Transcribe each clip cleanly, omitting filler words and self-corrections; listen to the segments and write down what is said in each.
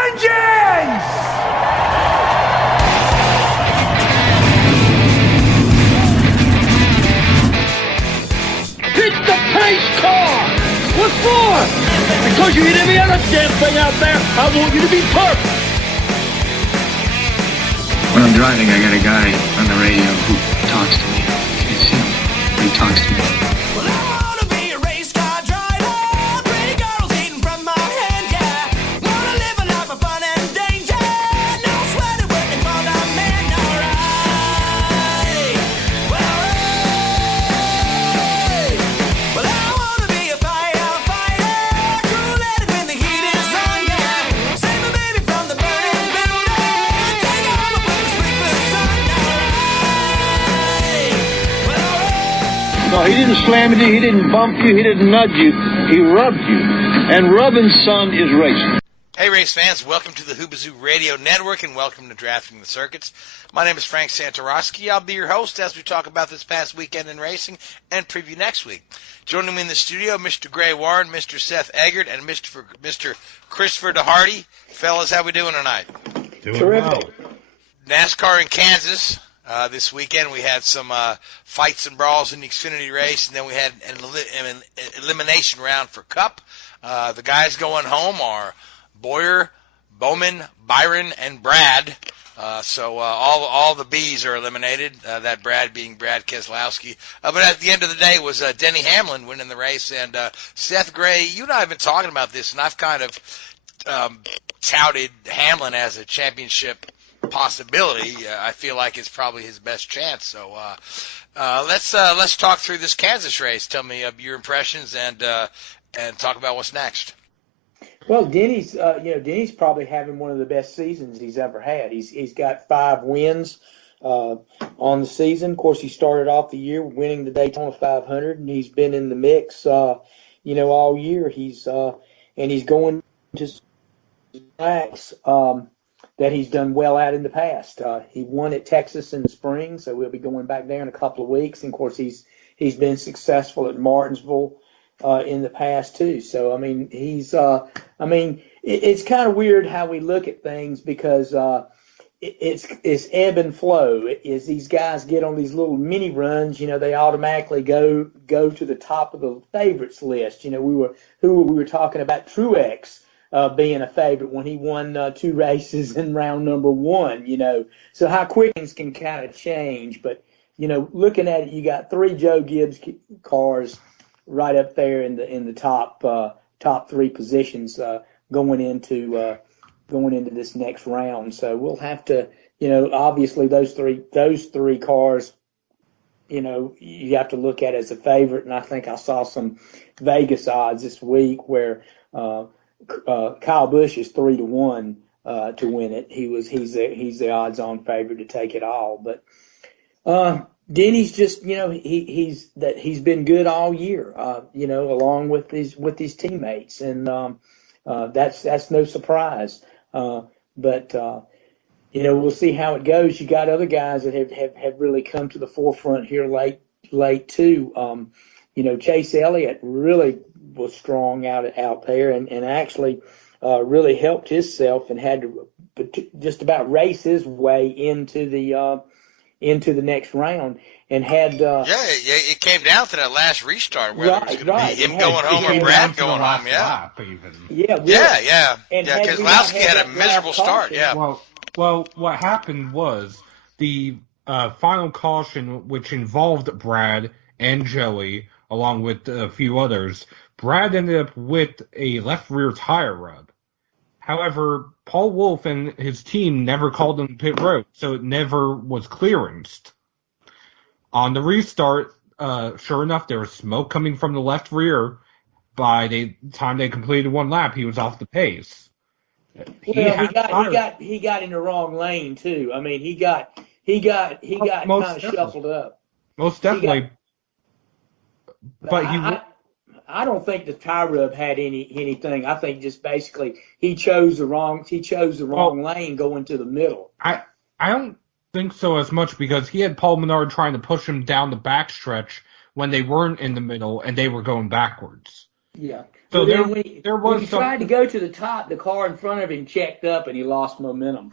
engines! Pick the pace car! What for? Because you hit every other damn thing out there. I want you to be perfect. When I'm driving, I got a guy on the radio who talks to me. It's him. He talks to me. Well, I wanna be a race car driver. Pretty girls eating from my hand, yeah. Wanna live a life of fun and danger. No sweater working for the man, alright. Well, I wanna be a firefighter. Cool-headed when the heat is on, yeah. Save my baby from the burning building. Take her home and put the sleepless sun, alright. No, he didn't slam you, he didn't bump you, he didn't nudge you, he rubbed you. And rubbing, son, is racing. Hey, race fans, welcome to the Hoobazoo Radio Network and welcome to Drafting the Circuits. My name is Frank Santoroski. I'll be your host as we talk about this past weekend in racing and preview next week. Joining me in the studio, Mr. Gray Warren, Mr. Seth Eggert, and Mr. Christopher DeHarde. Fellas, how we doing tonight? Doing well. NASCAR in Kansas. This weekend we had some fights and brawls in the Xfinity race, and then we had an elimination round for Cup. The guys going home are Boyer, Bowman, Byron, and Brad. So all the Bs are eliminated, that Brad being Brad Keselowski. But at the end of the day, it was Denny Hamlin winning the race. And Seth Gray, you and I have been talking about this, and I've kind of touted Hamlin as a championship possibility. I feel like it's probably his best chance. So let's talk through this Kansas race. Tell me your impressions and talk about what's next. Well, Denny's probably having one of the best seasons he's ever had. He's got 5 wins on the season. Of course, he started off the year winning the Daytona 500, and he's been in the mix, all year. He's going to tracks that he's done well at in the past. He won at Texas in the spring, so we'll be going back there in a couple of weeks. And of course, he's been successful at Martinsville in the past too. So it's kind of weird how we look at things because it's ebb and flow. As these guys get on these little mini runs, they automatically go to the top of the favorites list. We were talking about Truex being a favorite when he won 2 races in round number 1. So how quick things can kind of change. But looking at it, you got 3 Joe Gibbs cars right up there in the top 3 positions going into this next round. So we'll have to, obviously those three cars, you have to look at as a favorite. And I think I saw some Vegas odds this week where Kyle Busch is 3-1 to win it. He's the odds-on favorite to take it all. But Denny's just, he's been good all year, along with his teammates, and that's no surprise. But we'll see how it goes. You got other guys that have really come to the forefront here late too. Chase Elliott really was strong out there, and actually really helped himself and had to just about race his way into the next round, and had it came down to that last restart where it was going to be him going home or Brad going home. Because Keselowski had a miserable start. Well, what happened was the final caution, which involved Brad and Joey, along with a few others. Brad ended up with a left rear tire rub. However, Paul Wolfe and his team never called him pit road, so it never was clearanced. On the restart, sure enough, there was smoke coming from the left rear. By the time they completed 1 lap, he was off the pace. He got in the wrong lane too. I mean, he got kind of shuffled up. Most definitely. I don't think the tie rub had anything. I think just basically he chose the wrong lane going to the middle. I don't think so as much because he had Paul Menard trying to push him down the backstretch when they weren't in the middle and they were going backwards. Yeah. So then there when was he some. tried to go to the top, the car in front of him checked up and he lost momentum.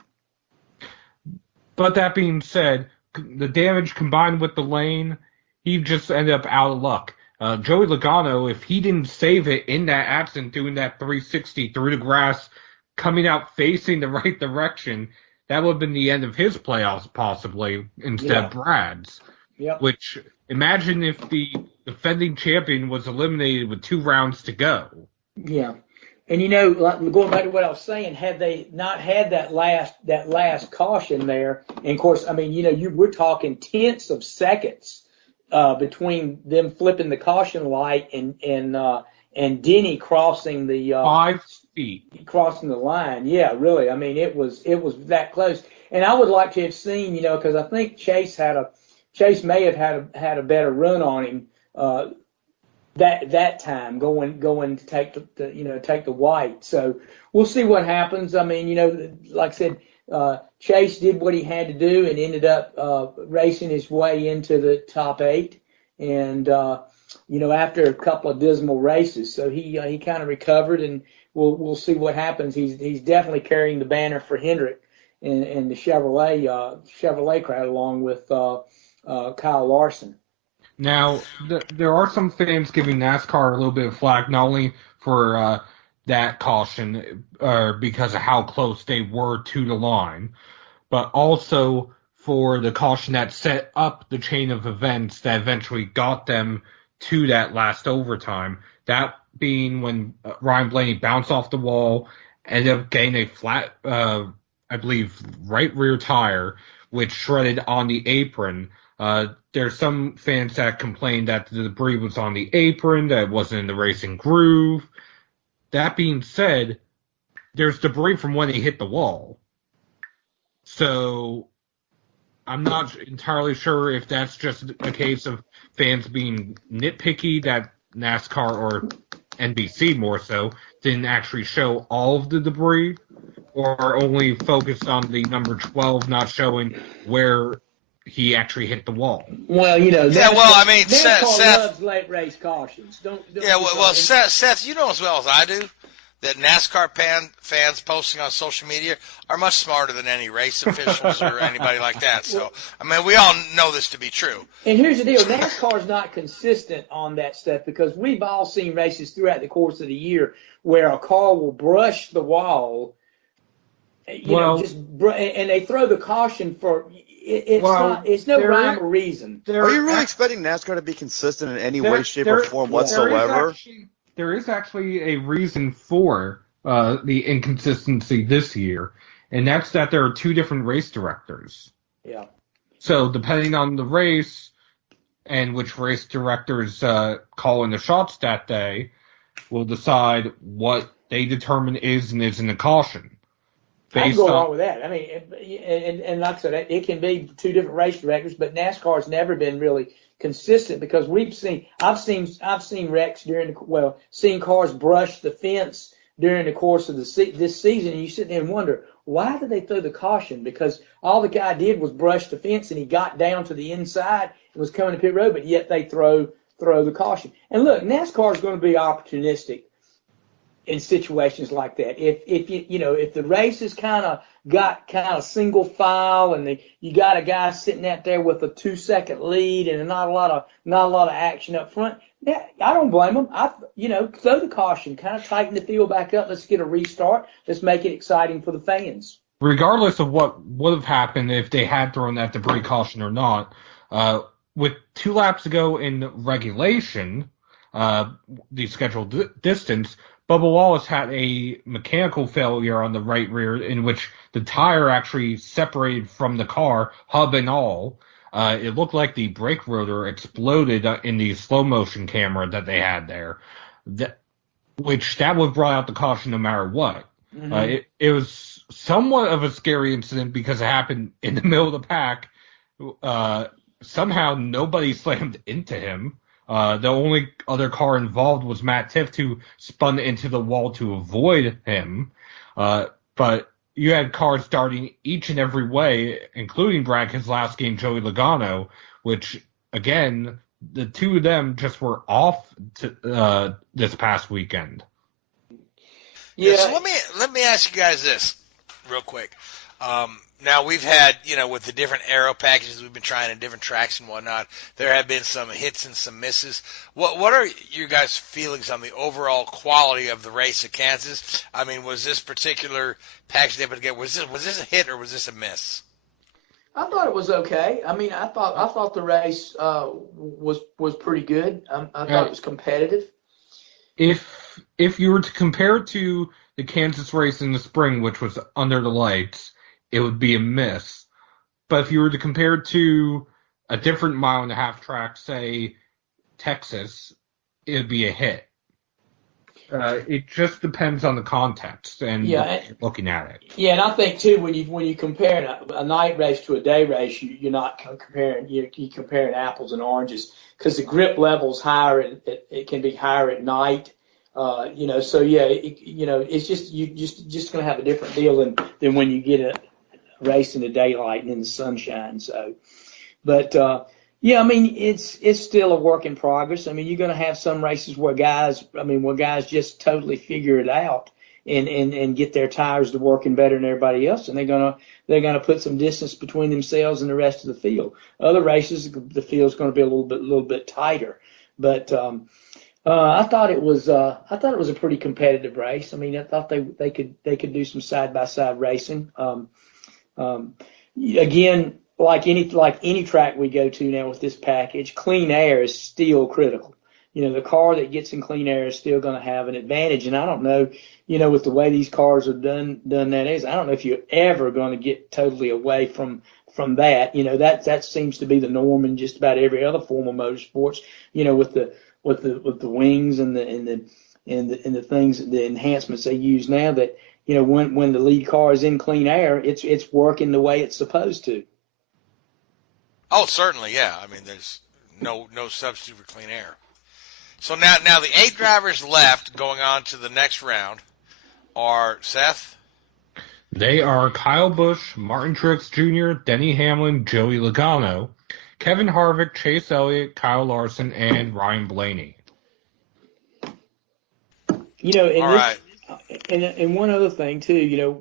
But that being said, the damage combined with the lane, he just ended up out of luck. Joey Logano, if he didn't save it in that accident, doing that 360 through the grass, coming out facing the right direction, that would have been the end of his playoffs possibly instead of Brad's. Yep. Which, imagine if the defending champion was eliminated with 2 rounds to go. Yeah. And like, going back to what I was saying, had they not had that last caution there, and of course, I mean, we're talking tenths of seconds between them flipping the caution light and Denny crossing the 5 feet. crossing the line. Yeah, really. I mean, it was that close. And I would like to have seen, because I think Chase may have had a better run on him that time going to take the white. So we'll see what happens. I mean, like I said, Chase did what he had to do and ended up racing his way into the top 8, and after a couple of dismal races, so he kind of recovered, and we'll see what happens. He's definitely carrying the banner for Hendrick and the Chevrolet crowd along with Kyle Larson. Now, there are some fans giving NASCAR a little bit of flack, not only for that caution, because of how close they were to the line, but also for the caution that set up the chain of events that eventually got them to that last overtime. That being when Ryan Blaney bounced off the wall, ended up getting a flat, I believe, right rear tire, which shredded on the apron. There's some fans that complained that the debris was on the apron, that it wasn't in the racing groove. That being said, there's debris from when he hit the wall. So I'm not entirely sure if that's just a case of fans being nitpicky that NASCAR or NBC more so didn't actually show all of the debris, or only focused on the number 12 not showing where he actually hit the wall. Well, NASCAR Seth loves late race cautions. Don't Seth, you know as well as I do that NASCAR fans posting on social media are much smarter than any race officials or anybody like that. So, I mean, we all know this to be true. And here's the deal. NASCAR's not consistent on that stuff, because we've all seen races throughout the course of the year where a car will brush the wall, and they throw the caution for it's no rhyme or reason. Are you really expecting NASCAR to be consistent in any way, shape, or form whatsoever? There is actually a reason for the inconsistency this year, and that's that there are 2 different race directors. Yeah. So depending on the race and which race directors call in the shots that day, will decide what they determine is and isn't a caution. I can go along with that. I mean, and like I said, it can be 2 different race directors, but NASCAR's never been really consistent, because I've seen wrecks seen cars brush the fence during the course of this season, and you sit there and wonder, why did they throw the caution? Because all the guy did was brush the fence, and he got down to the inside and was coming to pit road, but yet they throw the caution. And look, NASCAR is going to be opportunistic in situations like that. If the race is kind of single file, and you got a guy sitting out there with a 2-second lead and not a lot of action up front, yeah, I don't blame them. Throw the caution, kind of tighten the field back up. Let's get a restart. Let's make it exciting for the fans. Regardless of what would have happened if they had thrown that debris caution or not, with 2 laps to go in regulation, the scheduled distance, Bubba Wallace had a mechanical failure on the right rear in which the tire actually separated from the car, hub and all. It looked like the brake rotor exploded in the slow motion camera that they had there, that would have brought out the caution no matter what. Mm-hmm. It was somewhat of a scary incident because it happened in the middle of the pack. Somehow nobody slammed into him. The only other car involved was Matt Tifft, who spun into the wall to avoid him. But you had cars starting each and every way, including Brad Keselowski and Joey Logano, which, again, the two of them just were off this past weekend. Yeah. So let me ask you guys this real quick. Now we've had, with the different aero packages we've been trying in different tracks and whatnot, there have been some hits and some misses. What are your guys' feelings on the overall quality of the race at Kansas? I mean, was this particular package able to get, was this a hit or was this a miss? I thought it was okay. I mean, I thought the race was pretty good. I thought it was competitive. If you were to compare it to the Kansas race in the spring, which was under the lights, it would be a miss. But if you were to compare it to a different 1.5-mile track, say Texas, it would be a hit. It just depends on the context and looking at it. Yeah, and I think too when you compare a night race to a day race, you're not comparing you're comparing apples and oranges because the grip level's higher and it can be higher at night. So yeah, it's just you're just going to have a different deal than when you get a race in the daylight and in the sunshine. So, but yeah, I mean it's still a work in progress. I mean you're going to have some races where guys just totally figure it out and get their tires to working better than everybody else, and they're gonna put some distance between themselves and the rest of the field. Other races the field's going to be a little bit tighter, but. I thought it was a pretty competitive race. I mean, I thought they could do some side by side racing. Again, like any track we go to now with this package, clean air is still critical. The car that gets in clean air is still going to have an advantage. And I don't know, with the way these cars are done nowadays, I don't know if you're ever going to get totally away from that. That seems to be the norm in just about every other form of motorsports. With the wings and the things, the enhancements they use now, that when the lead car is in clean air, it's working the way it's supposed to. Oh, certainly, yeah. I mean, there's no substitute for clean air. So now the 8 drivers left going on to the next round are Seth. They are Kyle Busch, Martin Truex Jr., Denny Hamlin, Joey Logano, Kevin Harvick, Chase Elliott, Kyle Larson, and Ryan Blaney. And one other thing too,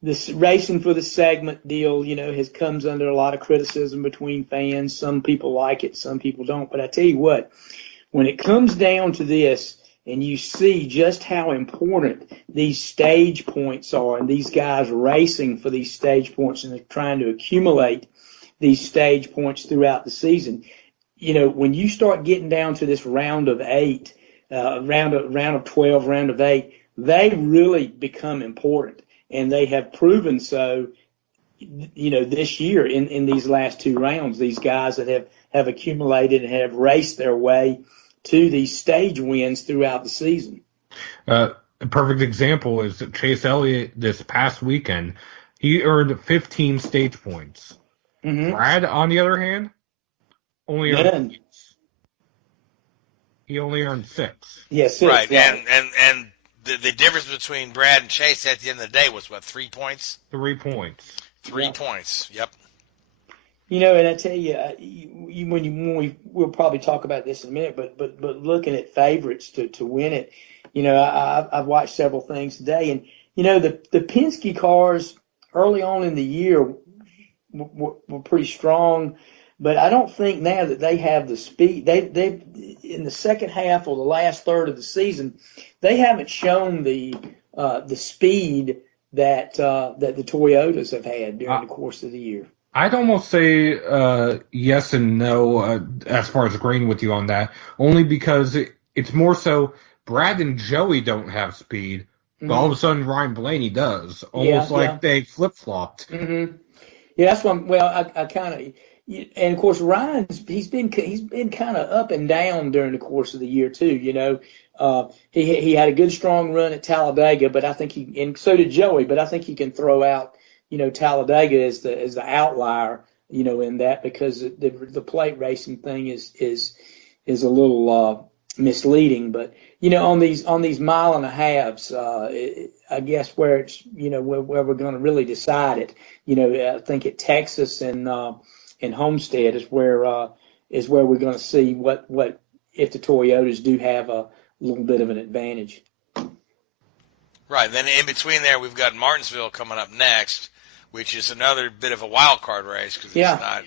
this racing for the segment deal, has comes under a lot of criticism between fans. Some people like it, some people don't. But I tell you what, when it comes down to this, and you see just how important these stage points are, and these guys racing for these stage points and they're trying to accumulate these stage points throughout the season. When you start getting down to this round of 8, round of 12, round of 8, they really become important, and they have proven so. This year in these last 2 rounds, these guys that have accumulated and have raced their way to these stage wins throughout the season. A perfect example is Chase Elliott this past weekend. He earned 15 stage points. Mm-hmm. Brad, on the other hand, only earned 6. He only earned 6. Yes, 6. Right, and the difference between Brad and Chase at the end of the day was what, 3 points? 3 points. 3 points. Yep. And I tell you, we'll probably talk about this in a minute, but looking at favorites to win it, I've watched several things today, and the Penske cars early on in the year were pretty strong, but I don't think now that they have the speed. They in the second half or the last third of the season, they haven't shown the speed that the Toyotas have had during the course of the year. I'd almost say yes and no as far as agreeing with you on that, only because it's more so Brad and Joey don't have speed, but all of a sudden Ryan Blaney does, almost like they flip-flopped. Mm-hmm. Yeah, that's one. Well, I kind of, and of course Ryan's he's been kind of up and down during the course of the year too. He had a good strong run at Talladega, but I think and so did Joey, but I think he can throw out. Talladega is the outlier, in that, because the plate racing thing is a little misleading. But on these 1.5 miles, I guess where it's where we're going to really decide it. I think at Texas and and Homestead is where we're going to see what if the Toyotas do have a little bit of an advantage. Right. Then in between there, we've got Martinsville coming up next, which is another bit of a wild card race because it's not,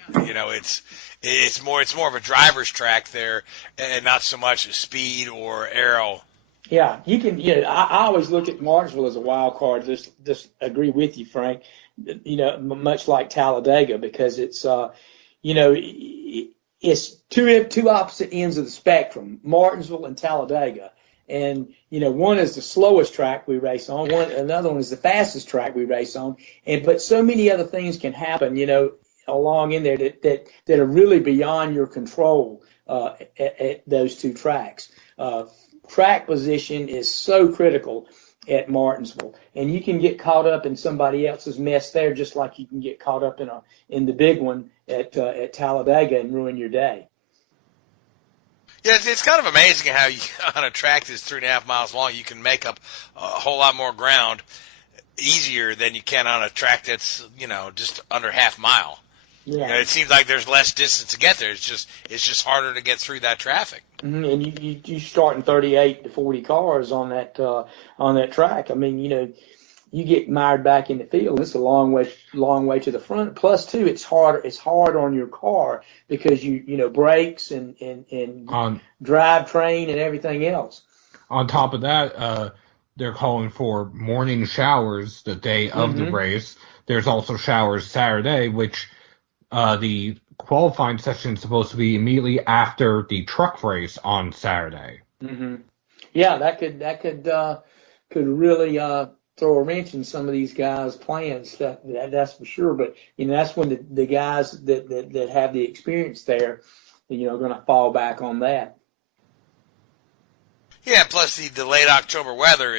it's more of a driver's track there, and not so much a speed or aero. Yeah, you can. Yeah, I always look at Martinsville as a wild card. Just agree with you, Frank. Much like Talladega, because it's it's two opposite ends of the spectrum, Martinsville and Talladega. And, one is the slowest track we race on. Another one is the fastest track we race on. But so many other things can happen, along in there that are really beyond your control at those two tracks. Track position is so critical at Martinsville, and you can get caught up in somebody else's mess there, just like you can get caught up in the big one at Talladega and ruin your day. Yeah, it's kind of amazing how on a track that's 3.5 miles long, you can make up a whole lot more ground easier than you can on a track that's, just under half mile. Yeah. It seems like there's less distance to get there. It's just harder to get through that traffic. Mm-hmm. And you starting 38 to 40 cars on that track. I mean, you get mired back in the field. It's a long way to the front. Plus, too, it's hard on your car because brakes and drivetrain and everything else. On top of that, they're calling for morning showers the day of the race. There's also showers Saturday, which the qualifying session is supposed to be immediately after the truck race on Saturday. Mm-hmm. Yeah, that could really throw a wrench in some of these guys' plans. That's for sure. But that's when the guys that have the experience there, are going to fall back on that. Yeah, plus the late October weather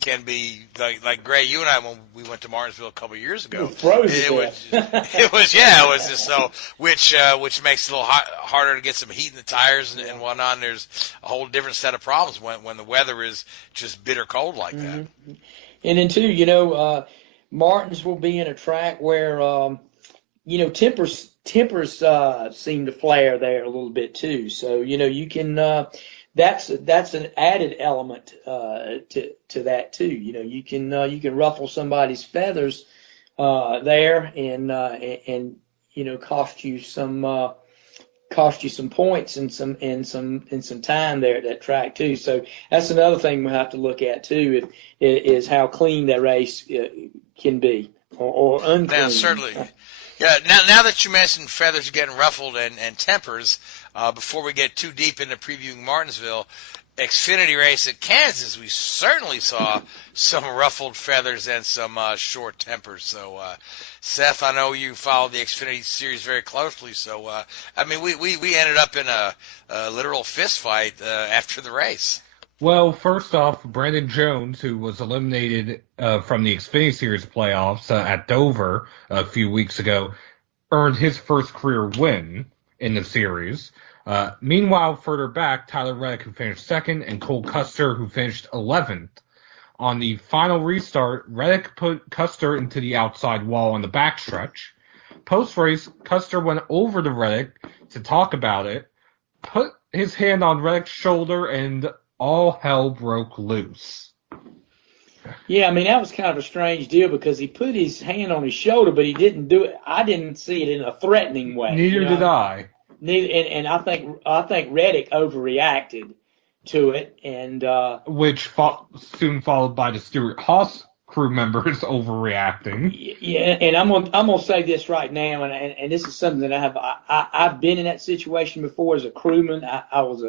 can be like Gray. You and I, when we went to Martinsville a couple of years ago, it was just so which makes it a little harder to get some heat in the tires and whatnot. And there's a whole different set of problems when the weather is just bitter cold like that. And then too, Martinsville being a track where tempers seem to flare there a little bit too. So you can. That's an added element to that too. You can ruffle somebody's feathers there and cost you some points and some time there at that track too. So that's another thing we'll have to look at too is how clean that race can be or unclean. Yeah, certainly. Yeah, now that you mentioned feathers getting ruffled and tempers, before we get too deep into previewing Martinsville, Xfinity race at Kansas, we certainly saw some ruffled feathers and some short tempers. So, Seth, I know you followed the Xfinity series very closely. So, we ended up in a literal fist fight after the race. Well, first off, Brandon Jones, who was eliminated from the Xfinity Series playoffs at Dover a few weeks ago, earned his first career win in the series. Meanwhile, further back, Tyler Reddick, who finished second, and Cole Custer, who finished 11th. On the final restart, Reddick put Custer into the outside wall on the backstretch. Post-race, Custer went over to Reddick to talk about it, put his hand on Reddick's shoulder, and all hell broke loose. Yeah, that was kind of a strange deal because he put his hand on his shoulder, but he didn't do it. I didn't see it in a threatening way. Neither did I. And I think Reddick overreacted to it, and which soon followed by the Stewart-Haas crew members overreacting. Yeah, and I'm gonna say this right now, and this is something that I've been in that situation before as a crewman. I was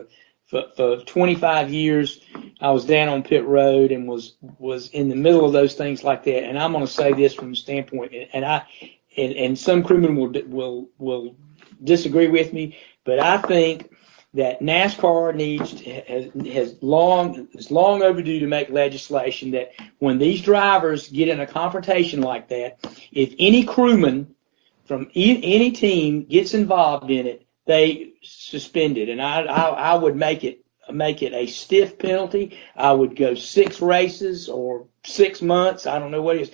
for 25 years, I was down on pit road and was in the middle of those things like that. And I'm going to say this from the standpoint, and some crewmen will disagree with me, but I think that NASCAR is long overdue to make legislation that when these drivers get in a confrontation like that, if any crewman from any team gets involved in it, they suspend it. And I would make it a stiff penalty. I would go 6 races or 6 months. I don't know what it is.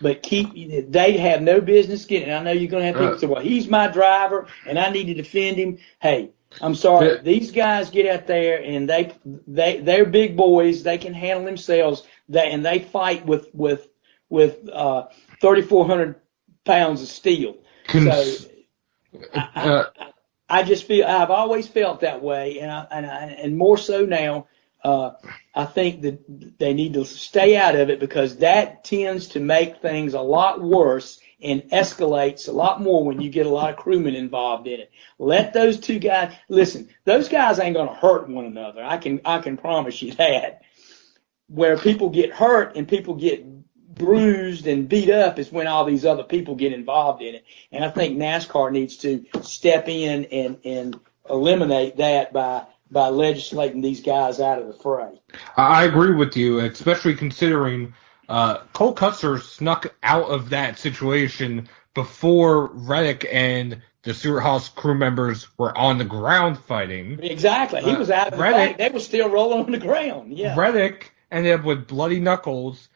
but they'd have no business getting. I know you're going to have people say, well, he's my driver and I need to defend him. Hey, I'm sorry. These guys get out there and they're big boys. They can handle themselves. And they fight with 3,400 pounds of steel. I just feel I've always felt that way, and more so now. I think that they need to stay out of it because that tends to make things a lot worse and escalates a lot more when you get a lot of crewmen involved in it. Let those two guys listen. Those guys ain't going to hurt one another. I can promise you that. Where people get hurt and people get bruised and beat up is when all these other people get involved in it. And I think NASCAR needs to step in and eliminate that by legislating these guys out of the fray. I agree with you, especially considering Cole Custer snuck out of that situation before Reddick and the Stewart-Haas crew members were on the ground fighting. Exactly. He was out of the fight. They were still rolling on the ground. Yeah. Reddick ended up with bloody knuckles,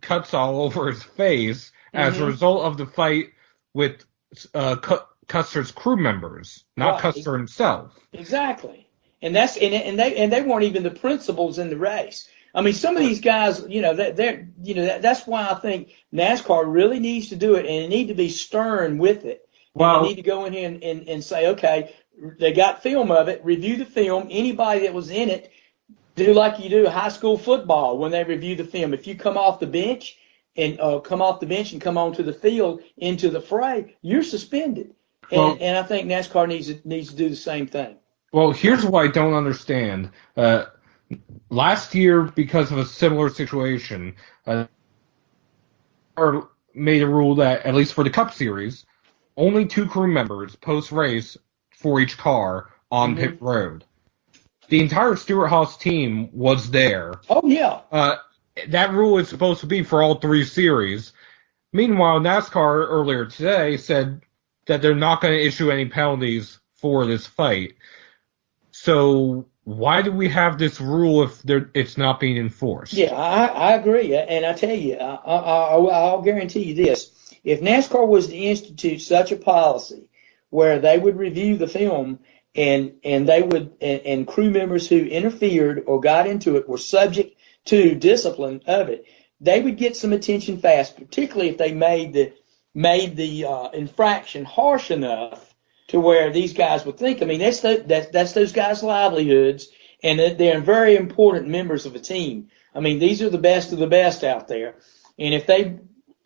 cuts all over his face as a result of the fight with Custer's crew members, not Custer himself. Exactly. And they weren't even the principals in the race. I mean, some of these guys, that's why I think NASCAR really needs to do it, and they need to be stern with it. Well, they need to go in here and say, okay, they got film of it, review the film. Anybody that was in it, do like you do high school football when they review the film. If you come off the bench and come onto the field into the fray, you're suspended. And I think NASCAR needs to do the same thing. Well, here's what I don't understand. Last year, because of a similar situation, made a rule that, at least for the Cup Series, only 2 crew members post-race for each car on pit road. The entire Stewart-Haas team was there. Oh, yeah. That rule is supposed to be for all 3 series. Meanwhile, NASCAR earlier today said that they're not going to issue any penalties for this fight. So why do we have this rule if it's not being enforced? Yeah, I agree. And I tell you, I'll guarantee you this. If NASCAR was to institute such a policy where they would review the film and they would and crew members who interfered or got into it were subject to discipline of it, they would get some attention fast, particularly if they made the infraction harsh enough to where these guys would think. I mean, that's those guys' livelihoods, and they're very important members of a team. I mean, these are the best of the best out there, and if they,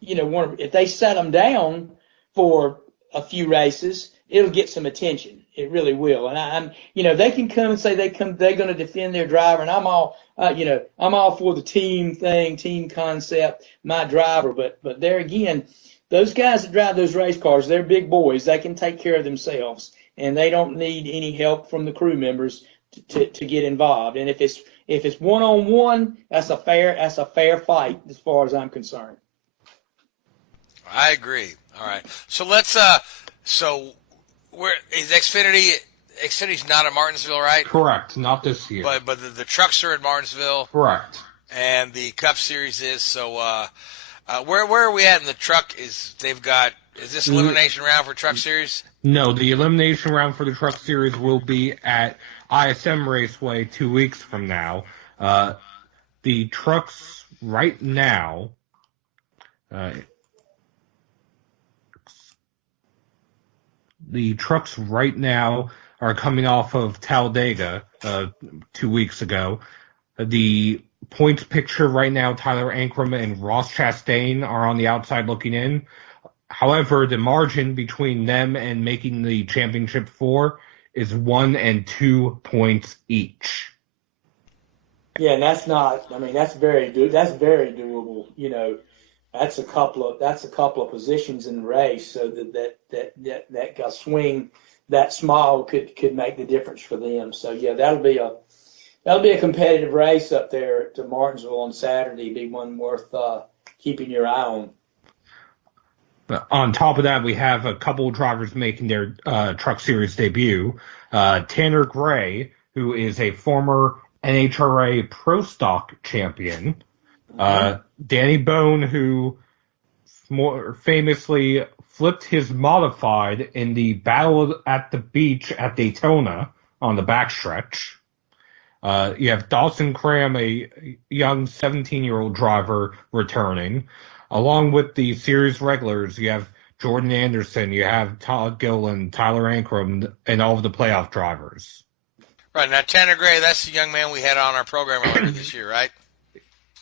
if they set them down for a few races, it'll get some attention. It really will. And they can come and say they're going to defend their driver, and I'm all for the team thing, team concept, my driver. But there again, those guys that drive those race cars, they're big boys. They can take care of themselves, and they don't need any help from the crew members to get involved. And if it's one-on-one, that's a fair fight as far as I'm concerned. I agree. All right. So let's where is Xfinity? Xfinity's not at Martinsville, right? Correct. Not this year. But the trucks are at Martinsville. Correct. And the Cup Series is. So where are we at in the truck? Is this elimination round for Truck Series? No, the elimination round for the Truck Series will be at ISM Raceway 2 weeks from now. The trucks right now. The trucks right now are coming off of Talladega 2 weeks ago. The points picture right now, Tyler Ankrum and Ross Chastain are on the outside looking in. However, the margin between them and making the championship 4 is 1 and 2 points each. Yeah, and that's very doable. That's a couple of positions in the race, so that swing that small could make the difference for them. So yeah, that'll be a competitive race up there to Martinsville on Saturday. Be one worth keeping your eye on. But on top of that, we have a couple of drivers making their Truck Series debut. Tanner Gray, who is a former NHRA Pro Stock champion. Danny Bone, who more famously flipped his modified in the Battle at the Beach at Daytona on the backstretch. You have Dawson Cram, a young 17-year-old driver, returning. Along with the series regulars, you have Jordan Anderson, you have Todd Gilliland, Tyler Ankrum, and all of the playoff drivers. Right. Now, Tanner Gray, that's the young man we had on our program earlier this year, right?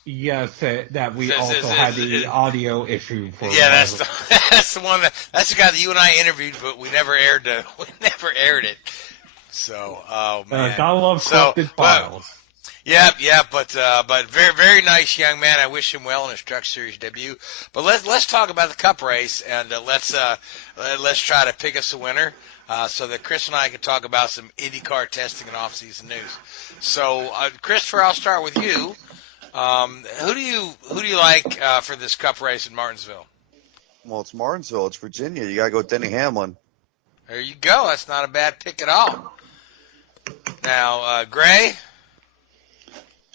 Yes, that we also had the audio issue for. Yeah, that's the one. That's the guy that you and I interviewed, but we never aired it. So, oh man, gotta love corrupted files. Yeah, but very, very nice young man. I wish him well in his Truck Series debut. But let's talk about the Cup race, and let's try to pick us a winner, so that Chris and I can talk about some IndyCar testing and off-season news. So, Christopher, I'll start with you. Who do you like for this Cup race in Martinsville? Well, it's Martinsville. It's Virginia. You got to go Denny Hamlin. There you go. That's not a bad pick at all. Now, Gray.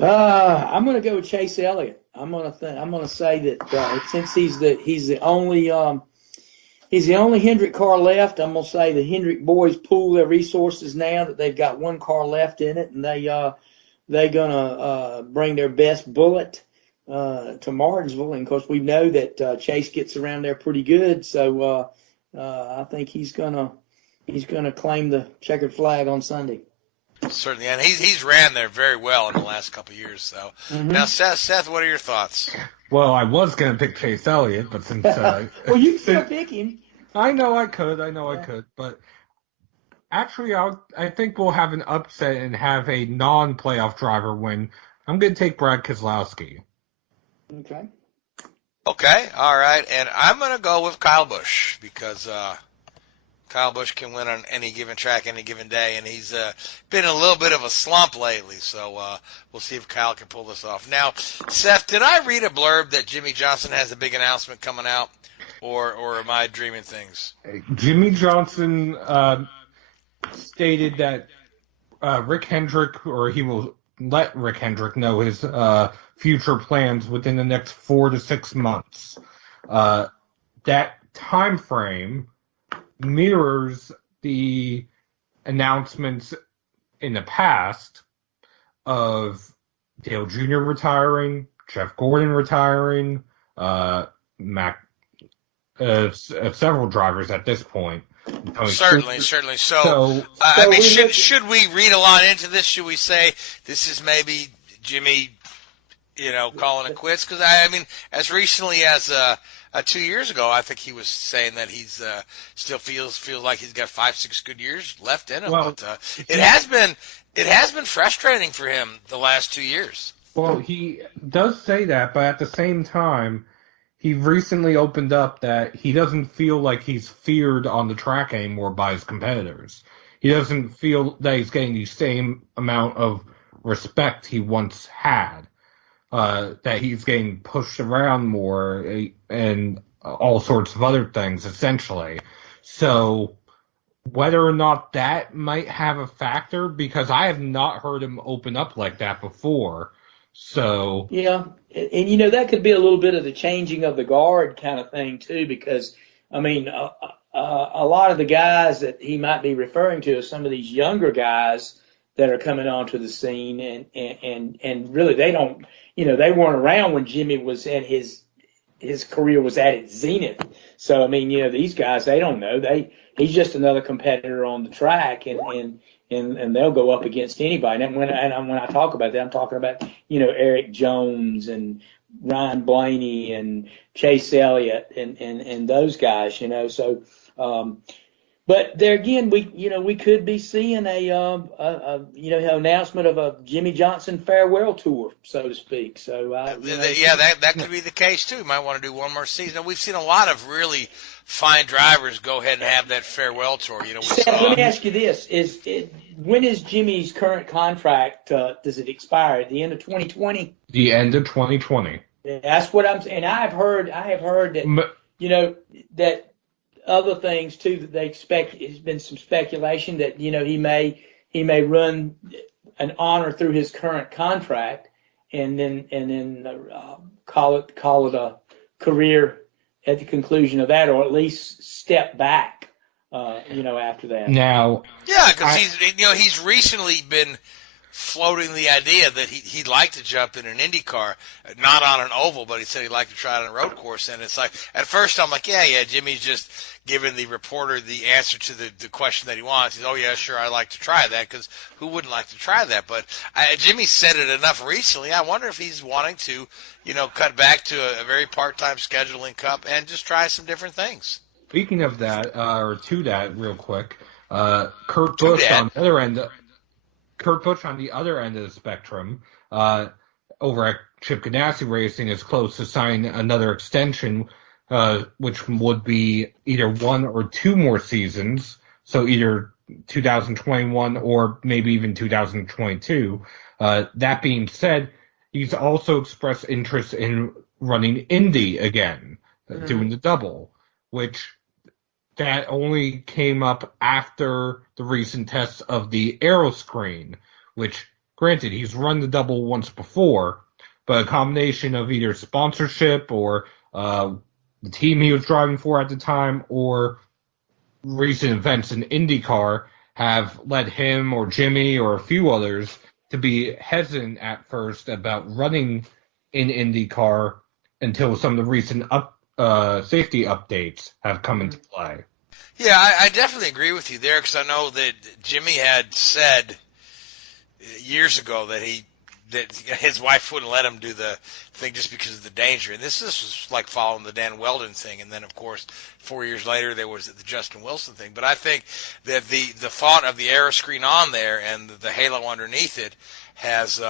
I'm going to go with Chase Elliott. I'm going to say that since he's the only Hendrick car left, I'm going to say the Hendrick boys pool their resources now that they've got one car left in it, and they're going to bring their best bullet to Martinsville. And, of course, we know that Chase gets around there pretty good. So I think he's going to claim the checkered flag on Sunday. Certainly, and he's ran there very well in the last couple of years. So Now, Seth, what are your thoughts? Well, I was going to pick Chase Elliott, but since well, you can still pick him. I know I could, but actually, I think we'll have an upset and have a non-playoff driver win. I'm going to take Brad Keselowski. Okay, all right, and I'm going to go with Kyle Busch because Kyle Busch can win on any given track, any given day, and he's been in a little bit of a slump lately, so we'll see if Kyle can pull this off. Now, Seth, did I read a blurb that Jimmy Johnson has a big announcement coming out, or am I dreaming things? Jimmy Johnson stated that Rick Hendrick, or he will let Rick Hendrick know his future plans within the next 4 to 6 months. That time frame mirrors the announcements in the past of Dale Jr. retiring, Jeff Gordon retiring, several drivers at this point. Certainly. So I mean, should we read a lot into this? Should we say this is maybe Jimmy, calling it quits? Because I mean, as recently as 2 years ago, I think he was saying that he's still feels like he's got 5-6 good years left in him. Well, but it has been frustrating for him the last 2 years. Well, he does say that, but at the same time, he recently opened up that he doesn't feel like he's feared on the track anymore by his competitors. He doesn't feel that he's getting the same amount of respect he once had. That he's getting pushed around more and all sorts of other things, essentially. So whether or not that might have a factor, because I have not heard him open up like that before. So yeah, and that could be a little bit of the changing of the guard kind of thing too, because I mean a lot of the guys that he might be referring to are some of these younger guys that are coming onto the scene, and really they don't, they weren't around when Jimmy was at his career was at its zenith. So I mean, these guys, they don't know, he's just another competitor on the track, and they'll go up against anybody. And when I talk about that, I'm talking about, Eric Jones and Ryan Blaney and Chase Elliott and those guys, So, but there again, we could be seeing a announcement of a Jimmy Johnson farewell tour, so to speak. So, that could be the case too. Might want to do one more season. We've seen a lot of really fine drivers go ahead and have that farewell tour. Let me ask you this: when is Jimmy's current contract? Does it expire at the end of 2020? The end of 2020. Yeah, that's what I'm saying. I have heard that that other things too that they expect. There's been some speculation that he may run an honor through his current contract and then call it a career at the conclusion of that, or at least step back, after that. Now, Yeah, because he's recently been floating the idea that he'd like to jump in an IndyCar, not on an oval, but he said he'd like to try it on a road course. And it's like, at first I'm like, yeah, Jimmy's just giving the reporter the answer to the question that he wants. He's, oh yeah, sure, I'd like to try that, because who wouldn't like to try that? But Jimmy said it enough recently. I wonder if he's wanting to, cut back to a very part-time schedule in Cup and just try some different things. Speaking of that, or to that real quick, Kurt Busch on the other end. Kurt Busch on the other end of the spectrum, over at Chip Ganassi Racing, is close to signing another extension, which would be either 1 or 2 more seasons, so either 2021 or maybe even 2022. That being said, he's also expressed interest in running Indy again, doing the double, which that only came up after the recent test of the aero screen, which, granted, he's run the double once before, but a combination of either sponsorship or the team he was driving for at the time or recent events in IndyCar have led him or Jimmy or a few others to be hesitant at first about running in IndyCar until some of the recent safety updates have come into play. Yeah, I definitely agree with you there, because I know that Jimmy had said years ago that his wife wouldn't let him do the thing just because of the danger. And this was like following the Dan Weldon thing, and then of course 4 years later there was the Justin Wilson thing. But I think that the thought of the aero screen on there and the halo underneath it has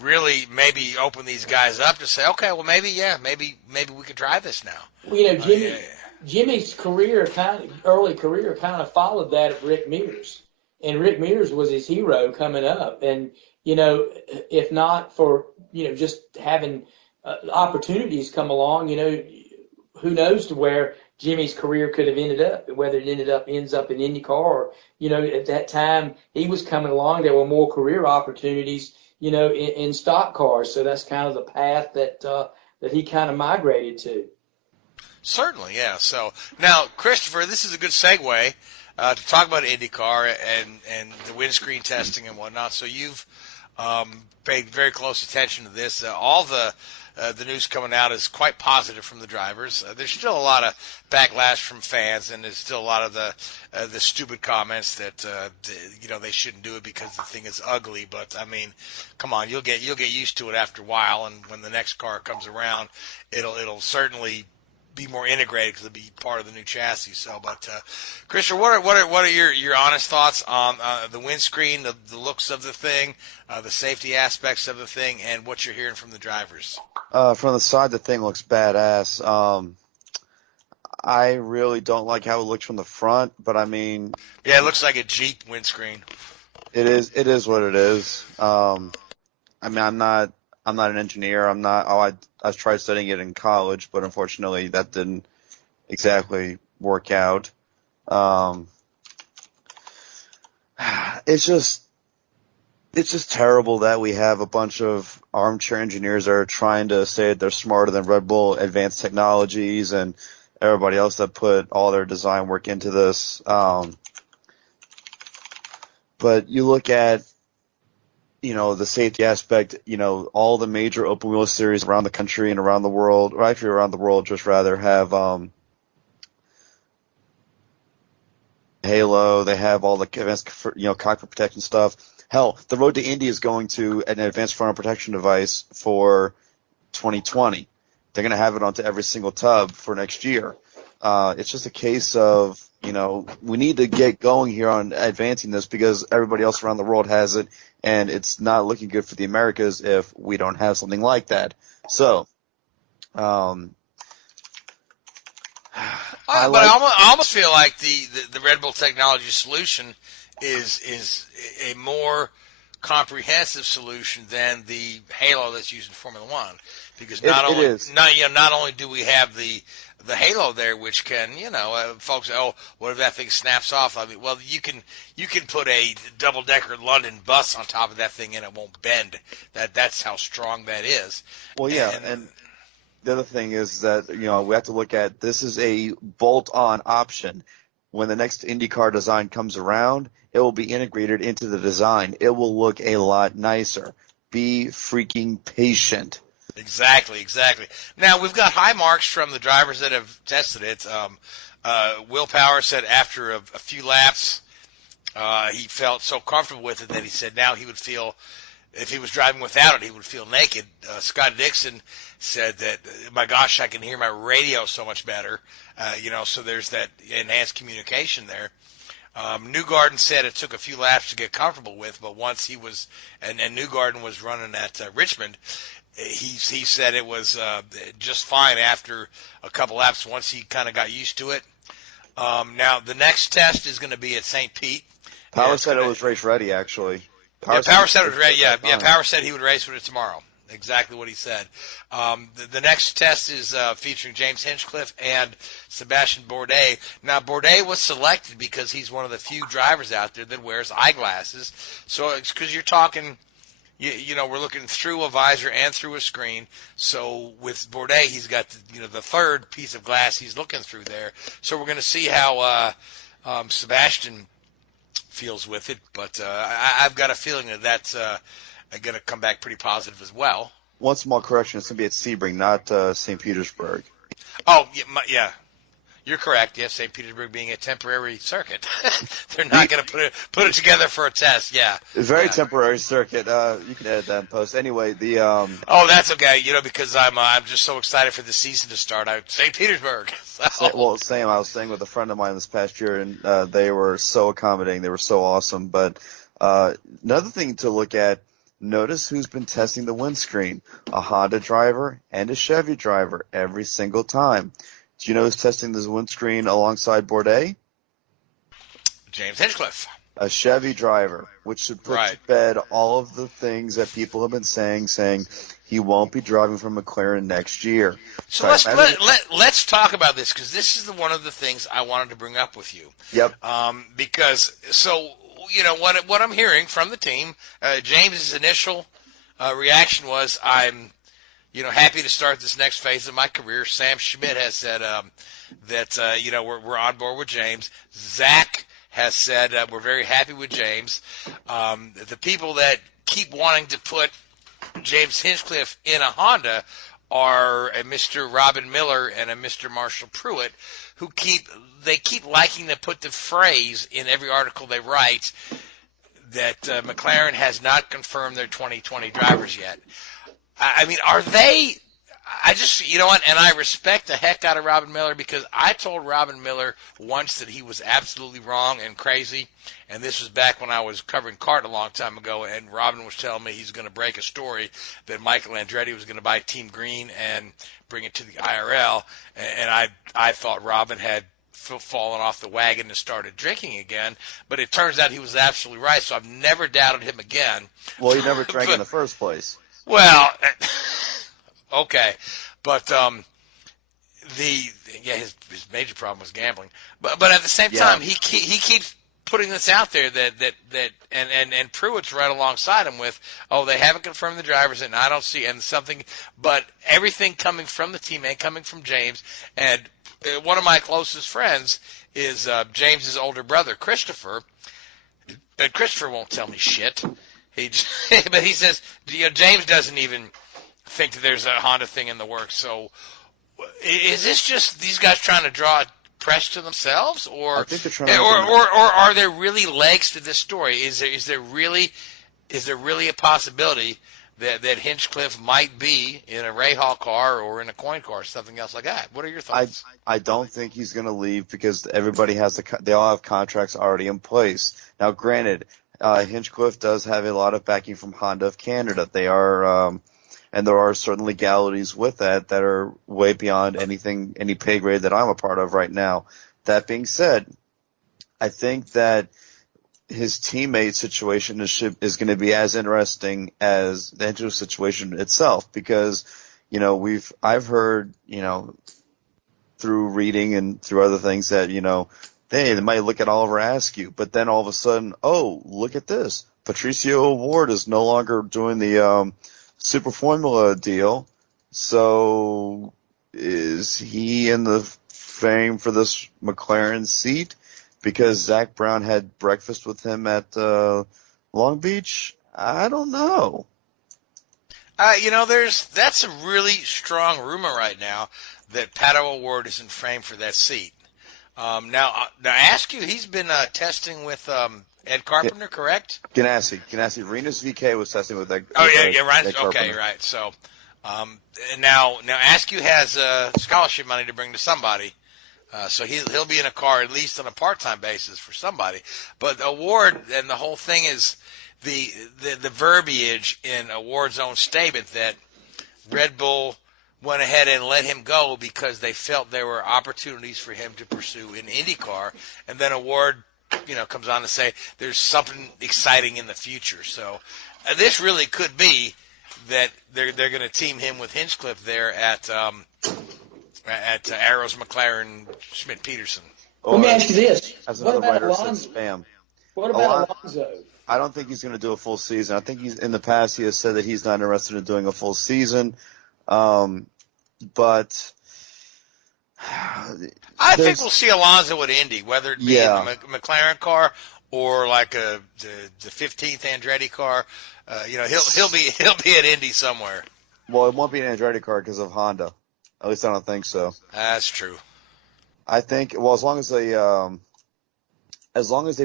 really maybe opened these guys up to say, okay, well maybe we could try this now. Well, Jimmy's early career kind of followed that of Rick Mears, and Rick Mears was his hero coming up. And if not for just having opportunities come along, who knows to where Jimmy's career could have ended up, whether it ends up in IndyCar or at that time he was coming along, there were more career opportunities in stock cars. So that's kind of the path that he kind of migrated to. Certainly, yeah. So now, Christopher, this is a good segue to talk about IndyCar and the windscreen testing and whatnot. So you've paid very close attention to this. All the news coming out is quite positive from the drivers. There's still a lot of backlash from fans, and there's still a lot of the stupid comments that they shouldn't do it because the thing is ugly. But I mean, come on, you'll get used to it after a while, and when the next car comes around, it'll certainly be more integrated because it'll be part of the new chassis. So, but Christian, what are your honest thoughts on the windscreen, the looks of the thing, the safety aspects of the thing, and what you're hearing from the drivers? From the side, the thing looks badass. I really don't like how it looks from the front, but I mean, yeah, it looks like a Jeep windscreen. It is what it is. I mean, I'm not an engineer. I tried studying it in college, but unfortunately that didn't exactly work out. It's just terrible that we have a bunch of armchair engineers that are trying to say that they're smarter than Red Bull Advanced Technologies and everybody else that put all their design work into this. But you look at the safety aspect, all the major open wheel series around the country and around the world, or actually around the world, just rather have halo. They have all the advanced, cockpit protection stuff. Hell, the Road to Indy is going to an advanced frontal protection device for 2020. They're going to have it onto every single tub for next year. It's just a case of, we need to get going here on advancing this because everybody else around the world has it, and it's not looking good for the Americas if we don't have something like that. So, I almost feel like the Red Bull technology solution is a more comprehensive solution than the halo that's used in Formula One, because not only do we have the halo there, which can, folks say, oh, what if that thing snaps off? I mean, well, you can put a double-decker London bus on top of that thing and it won't bend. That's how strong that is. Well, yeah, The other thing is that, we have to look at this is a bolt-on option. When the next IndyCar design comes around, it will be integrated into the design. It will look a lot nicer. Be freaking patient. Exactly. Now, we've got high marks from the drivers that have tested it. Will Power said after a few laps, he felt so comfortable with it that he said now he would feel, if he was driving without it, he would feel naked. Scott Dixon said that, my gosh, I can hear my radio so much better. So there's that enhanced communication there. Newgarden said it took a few laps to get comfortable with, but once he was, and Newgarden was running at Richmond, he said it was just fine after a couple laps once he kind of got used to it. Now, the next test is going to be at St. Pete. Power said it was race ready, actually. Power said it was ready. Yeah, Power said he would race with it tomorrow. Exactly what he said. The next test is featuring James Hinchcliffe and Sebastian Bourdais. Now, Bourdais was selected because he's one of the few drivers out there that wears eyeglasses. So it's because you're talking, we're looking through a visor and through a screen. So with Bourdais, he's got the third piece of glass he's looking through there. So we're going to see how Sebastian feels with it. But I've got a feeling that that's going to come back pretty positive as well. One small correction: it's going to be at Sebring, not St. Petersburg. Oh, yeah. You're correct. Yes, St. Petersburg being a temporary circuit, they're not going to put it together for a test. Yeah, it's very temporary circuit. You can edit that in post. Anyway, Oh, that's okay. Because I'm just so excited for the season to start. St. Petersburg. So. Well, same. I was staying with a friend of mine this past year, and they were so accommodating. They were so awesome. But another thing to look at. Notice who's been testing the windscreen. A Honda driver and a Chevy driver every single time. Do you know who's testing this windscreen alongside James Hinchcliffe. A Chevy driver, which should put to bed all of the things that people have been saying he won't be driving for McLaren next year. So let's talk about this, because this is one of the things I wanted to bring up with you. Yep. Because what I'm hearing from the team, James's initial reaction was, I'm happy to start this next phase of my career. Sam Schmidt has said that we're on board with James. Zach has said we're very happy with James. The people that keep wanting to put James Hinchcliffe in a Honda are a Mr. Robin Miller and a Mr. Marshall Pruitt, who keep liking to put the phrase in every article they write that McLaren has not confirmed their 2020 drivers yet. I mean, are they? I just, and I respect the heck out of Robin Miller, because I told Robin Miller once that he was absolutely wrong and crazy, and this was back when I was covering kart a long time ago, and Robin was telling me he's going to break a story that Michael Andretti was going to buy Team Green and bring it to the IRL, and I thought Robin had fallen off the wagon and started drinking again, but it turns out he was absolutely right, so I've never doubted him again. Well, he never drank in the first place. Well, okay, but his major problem was gambling. But at the same time, he keeps putting this out there that and Pruitt's right alongside him with, they haven't confirmed the drivers, and I don't see but everything coming from the team and coming from James. And one of my closest friends is James's older brother, Christopher. But Christopher won't tell me shit. But he says, James doesn't even think that there's a Honda thing in the works. So is this just these guys trying to draw press to themselves, or I think they're trying to or are there really legs to this story? Is there really a possibility that Hinchcliffe might be in a Rahal car or in a coin car or something else like that? What are your thoughts? I don't think he's going to leave, because everybody they all have contracts already in place. Now, granted, Hinchcliffe does have a lot of backing from Honda of Canada. They are, and there are certain legalities with that are way beyond any pay grade that I'm a part of right now. That being said, I think that his teammate situation is going to be as interesting as the Hinchcliffe situation itself, because, I've heard, through reading and through other things that, they might look at Oliver Askew, but then all of a sudden, look at this. Patricio Ward is no longer doing the Super Formula deal. So is he in the frame for this McLaren seat? Because Zach Brown had breakfast with him at Long Beach? I don't know. That's a really strong rumor right now that Pato O'Ward is in frame for that seat. Now Askew, he's been testing with Ed Carpenter, correct? Ganassi. Renus VK was testing with that. Oh, yeah, right. Ed Okay, Carpenter. right. So, and now Askew has scholarship money to bring to somebody. So he'll be in a car at least on a part-time basis for somebody. But O'Ward, and the whole thing is the verbiage in O'Ward's own statement that Red Bull went ahead and let him go because they felt there were opportunities for him to pursue in IndyCar. And then O'Ward, comes on to say there's something exciting in the future. So this really could be that they're going to team him with Hinchcliffe there at Arrows, McLaren, Schmidt Peterson. Let me ask you this: As what another about writer said, Alonso? spam. What about Alonso? I don't think he's going to do a full season. I think in the past he has said that he's not interested in doing a full season. But I think we'll see Alonso at Indy, whether it be in the McLaren car or like the 15th Andretti car. He'll be at Indy somewhere. Well, it won't be an Andretti car because of Honda. At least I don't think so. That's true. I think as long as they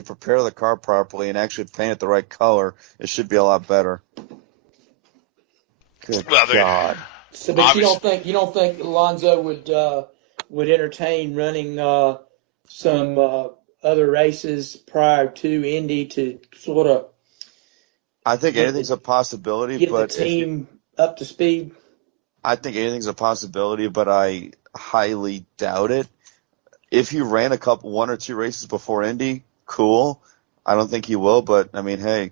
prepare the car properly and actually paint it the right color, it should be a lot better. Good God. So, but you don't think Alonso would entertain running some other races prior to Indy to sort of? I think anything's a possibility, get but the team up to speed. I think anything's a possibility, but I highly doubt it. If he ran one or two races before Indy, cool. I don't think he will, but I mean, hey,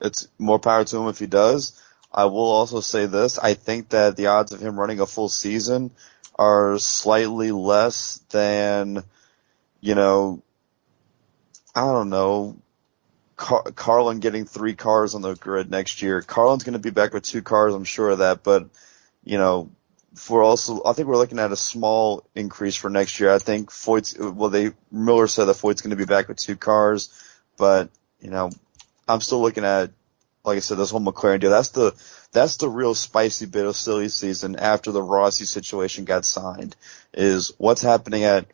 it's more power to him if he does. I will also say this. I think that the odds of him running a full season are slightly less than, I don't know, Carlin getting 3 cars on the grid next year. Carlin's going to be back with 2 cars, I'm sure of that, but, I think we're looking at a small increase for next year. I think Miller said that Foyt's going to be back with 2 cars, but, I'm still looking at, like I said, this whole McLaren deal. That's the real spicy bit of silly season after the Rossi situation got signed, is what's happening at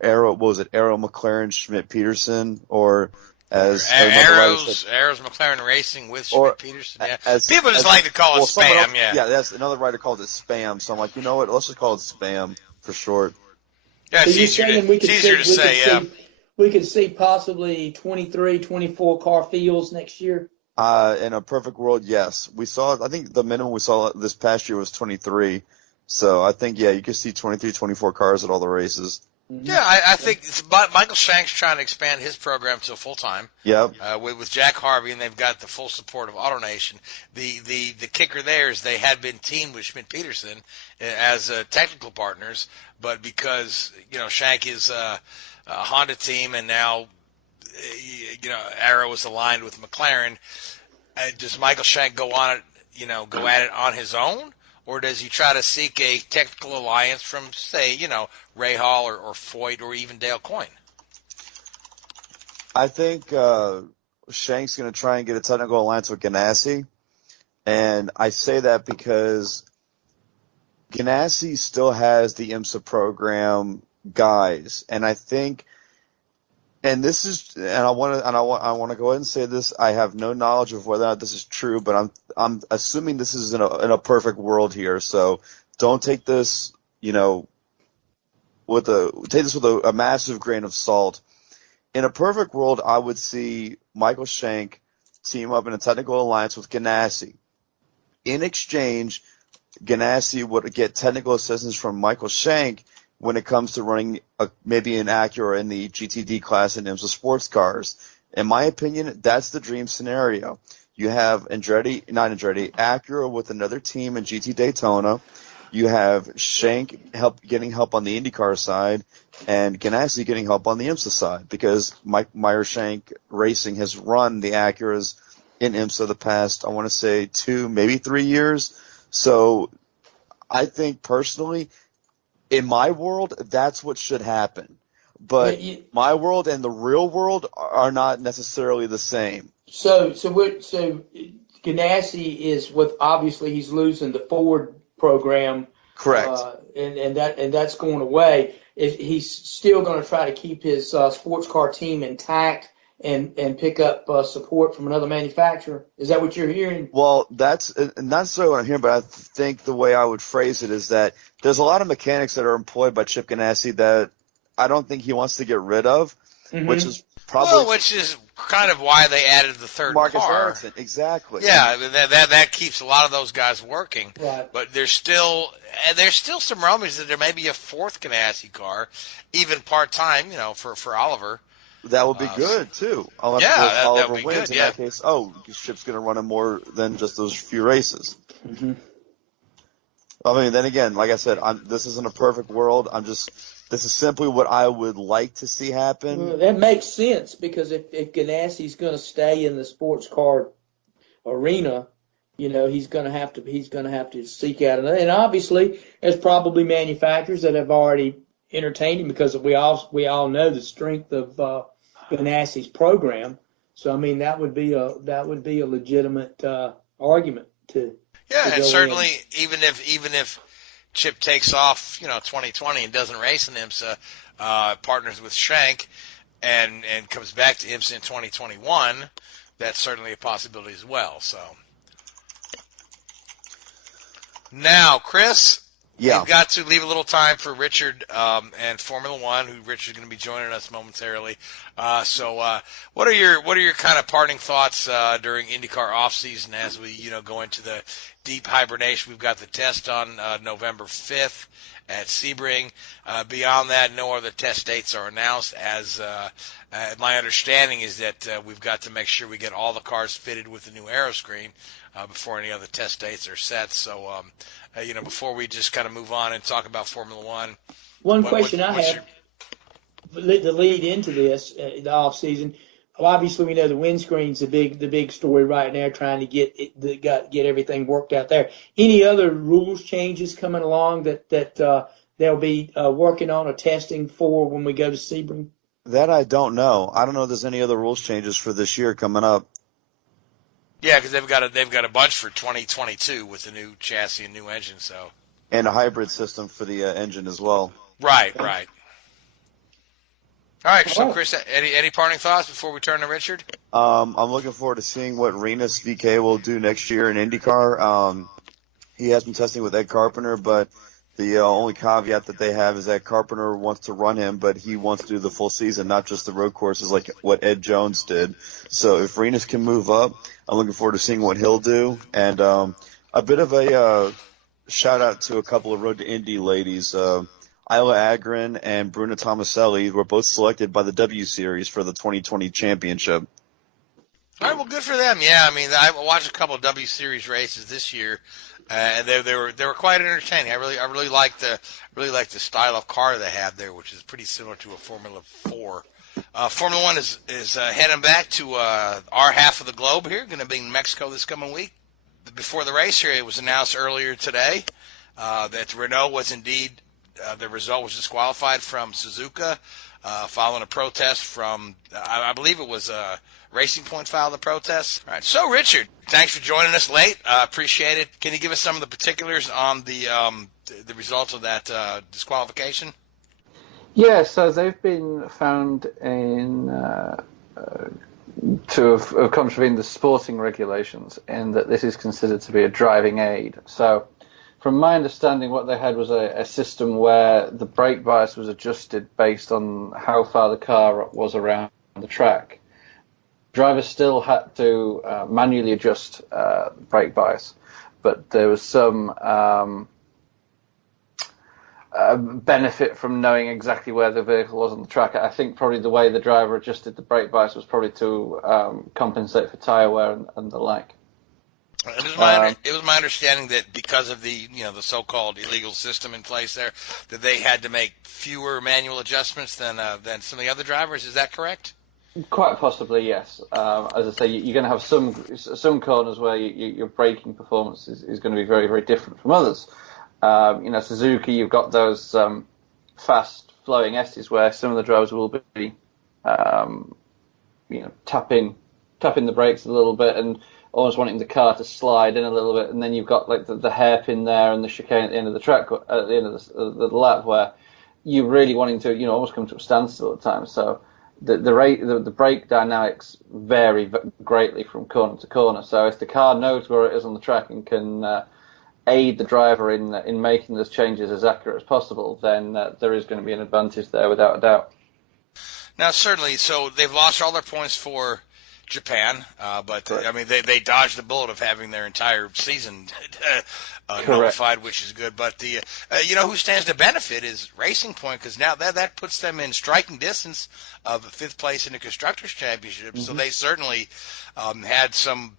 Arrow McLaren Schmidt Peterson, or as Arrows McLaren Racing with Schmidt Peterson. Yeah. People just like to call it spam. Yeah, that's another writer called it spam. So I'm like, you know what? Let's just call it spam for short. Yeah, it's easier to say. Yeah. We could see possibly 23, 24 car fields next year. In a perfect world, yes. I think the minimum we saw this past year was 23. So I think, you could see 23, 24 cars at all the races. Yeah, I think Michael Shank's trying to expand his program to full-time. Yep. With Jack Harvey, and they've got the full support of AutoNation. The kicker there is they had been teamed with Schmidt Peterson as technical partners, but because, Shank is a Honda team and now, Arrow is aligned with McLaren, does Michael Shank go at it on his own? Or does he try to seek a technical alliance from, say, Ray Hall or Foyt or even Dale Coyne? I think Shank's going to try and get a technical alliance with Ganassi. And I say that because Ganassi still has the IMSA program guys. And I think, I want to go ahead and say this. I have no knowledge of whether or not this is true, but I'm assuming this is in a perfect world here. So don't take this, with a massive grain of salt. In a perfect world, I would see Michael Shank team up in a technical alliance with Ganassi. In exchange, Ganassi would get technical assistance from Michael Shank when it comes to running maybe an Acura in the GTD class in IMSA sports cars. In my opinion, that's the dream scenario. You have Acura with another team in GT Daytona. You have Shank getting help on the IndyCar side, and Ganassi getting help on the IMSA side, because Mike Meyer Shank Racing has run the Acuras in IMSA the past, I want to say 2, maybe 3 years. So I think personally, in my world, that's what should happen. But my world and the real world are not necessarily the same. So Ganassi is with, obviously he's losing the Ford program. Correct. And that's going away. He's still going to try to keep his sports car team intact and pick up support from another manufacturer. Is that what you're hearing? Well, that's not necessarily what I'm hearing, but I think the way I would phrase it is that there's a lot of mechanics that are employed by Chip Ganassi that I don't think he wants to get rid of, which is probably which is kind of why they added the third Marcus car. Ericsson, exactly. Yeah, that keeps a lot of those guys working. Right. But there's still some rumors that there may be a fourth Ganassi car, even part time, for Oliver. That would be good too. That would be wins good. In that case, Chip's going to run him more than just those few races. Mm-hmm. I mean, then again, like I said, this isn't a perfect world. This is simply what I would like to see happen. Well, that makes sense, because if Ganassi's going to stay in the sports car arena, he's going to have to seek out another. And obviously, there's probably manufacturers that have already entertained him, because we all know the strength of Ganassi's program. So I mean, that would be a legitimate argument to. Yeah, to and go certainly in. even if Chip takes off, 2020 and doesn't race in IMSA, partners with Shank, and comes back to IMSA in 2021, that's certainly a possibility as well. So now, Chris, we've got to leave a little time for Richard and Formula One, who Richard's going to be joining us momentarily. So what are your kind of parting thoughts during IndyCar off season as we go into the deep hibernation? We've got the test on November 5th at Sebring. Beyond that, no other test dates are announced. As my understanding is that we've got to make sure we get all the cars fitted with the new aeroscreen before any other test dates are set. So, before we just kind of move on and talk about Formula One. One question I have to lead into this, the off season. Obviously, we know the windscreen's the big story right now, trying to get everything worked out there. Any other rules changes coming along that they'll be working on or testing for when we go to Sebring? That I don't know. I don't know if there's any other rules changes for this year coming up. Yeah, because they've got a bunch for 2022 with the new chassis and new engine. So. And a hybrid system for the engine as well. Right. All right, so Chris, any parting thoughts before we turn to Richard? I'm looking forward to seeing what Rinus VK will do next year in IndyCar. He has been testing with Ed Carpenter, but the only caveat that they have is that Carpenter wants to run him, but he wants to do the full season, not just the road courses like what Ed Jones did. So if Rinus can move up, I'm looking forward to seeing what he'll do. And a bit of a shout-out to a couple of Road to Indy ladies, Isla Agron and Bruna Tomaselli were both selected by the W Series for the 2020 championship. All right, well, good for them. Yeah, I mean, I watched a couple of W Series races this year, and they were quite entertaining. I really like the style of car they have there, which is pretty similar to a Formula 4. Formula One is heading back to our half of the globe here, going to be in Mexico this coming week. Before the race here, it was announced earlier today that Renault was indeed. The result was disqualified from Suzuka following a protest from, I believe it was Racing Point filed the protest. All right, so Richard, thanks for joining us late. Appreciate it. Can you give us some of the particulars on the results of that disqualification? Yeah, so they've been found to have contravened the sporting regulations, and that this is considered to be a driving aid. So, from my understanding, what they had was a system where the brake bias was adjusted based on how far the car was around the track. Drivers still had to manually adjust brake bias, but there was some benefit from knowing exactly where the vehicle was on the track. I think probably the way the driver adjusted the brake bias was probably to compensate for tyre wear and the like. It was my understanding that because of the the so-called illegal system in place there, that they had to make fewer manual adjustments than some of the other drivers. Is that correct? Quite possibly, yes. As I say, you're going to have some corners where your braking performance is going to be very, very different from others. Suzuki, you've got those fast flowing S's where some of the drivers will be, tapping the brakes a little bit and almost wanting the car to slide in a little bit, and then you've got like the hairpin there and the chicane at the end of the track, at the end of the lap, where you're really wanting to, almost come to a standstill at times. So the brake dynamics vary greatly from corner to corner. So if the car knows where it is on the track and can aid the driver in making those changes as accurate as possible, then there is going to be an advantage there without a doubt. Now, certainly, so they've lost all their points for Japan, but I mean they dodged the bullet of having their entire season nullified, which is good. But the who stands to benefit is Racing Point, because now that puts them in striking distance of fifth place in the Constructors' Championship. Mm-hmm. So they certainly had some